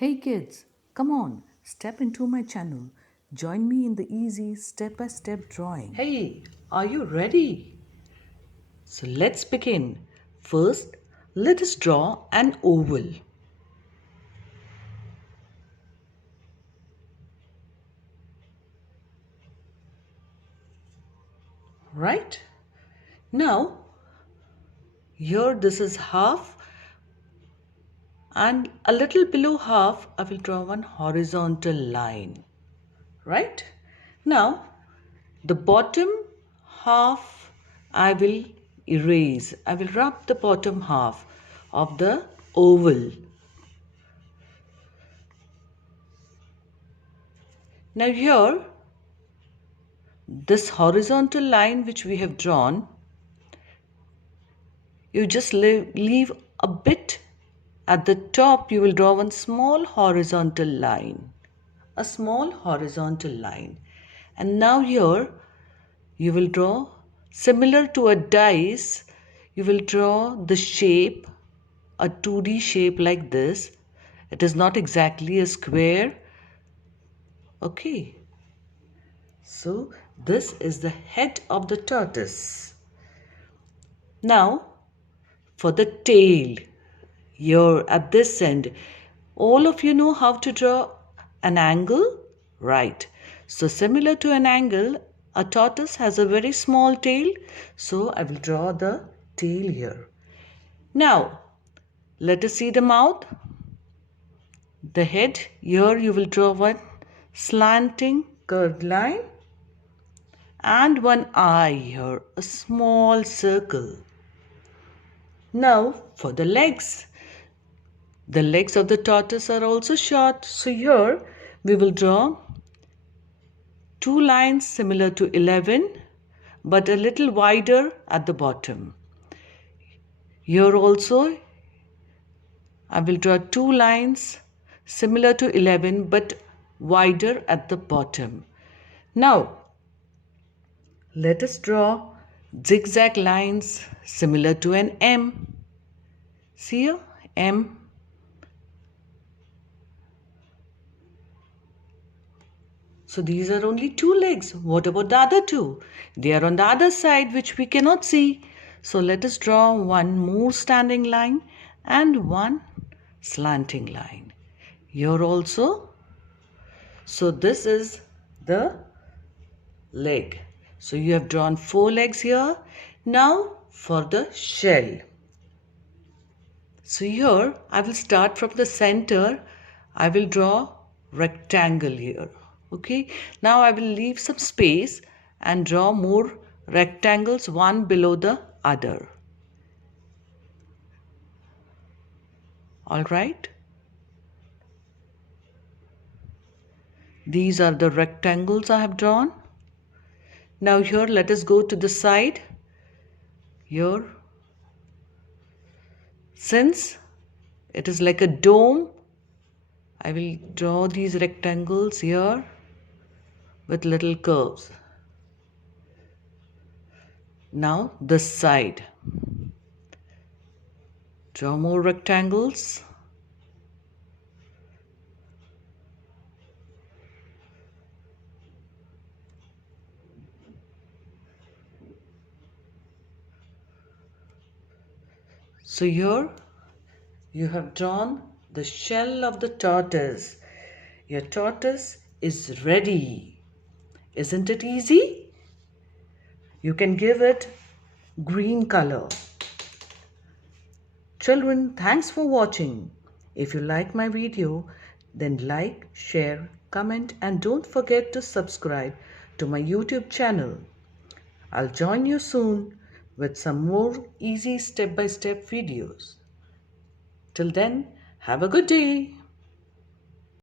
Hey kids, come on, step into my channel. Join me in the easy step-by-step drawing. Hey, are you ready? So let's begin. First, let us draw an oval. Right? Now, here this is half, and a little below half I will draw one horizontal line. Right? Now, the bottom half I will erase. I will rub the bottom half of the oval. Now here, this horizontal line which we have drawn, you just leave a bit at the top. You will draw one small horizontal line, a small horizontal line. And now here you will draw, similar to a dice, you will draw the shape, a 2D shape like this. It is not exactly a square. Okay, so this is the head of the tortoise. Now for the tail, here at this end, all of you know how to draw an angle, right? So similar to an angle, a tortoise has a very small tail, so I will draw the tail here. Now let us see the mouth, the head. Here you will draw one slanting curved line and one eye here, a small circle. Now for the legs. The legs of the tortoise are also short, so here we will draw two lines similar to 11 but a little wider at the bottom. Here also I will draw two lines similar to 11 but wider at the bottom. Now let us draw zigzag lines similar to an M. See here, M. So these are only two legs. What about the other two? They are on the other side, which we cannot see. So let us draw one more standing line and one slanting line. Here also. So this is the leg. So you have drawn four legs here. Now for the shell. So here I will start from the center. I will draw rectangle here. Okay, now I will leave some space and draw more rectangles, one below the other. All right, these are the rectangles I have drawn. Now here let us go to the side. Here, since it is like a dome, I will draw these rectangles here with little curves. Now this side, draw more rectangles. So here you have drawn the shell of the tortoise. Your tortoise is ready. Isn't it easy? You can give it green color. Children, thanks for watching. If you like my video, then like, share, comment and don't forget to subscribe to my YouTube channel. I'll join you soon with some more easy step-by-step videos. Till then, have a good day.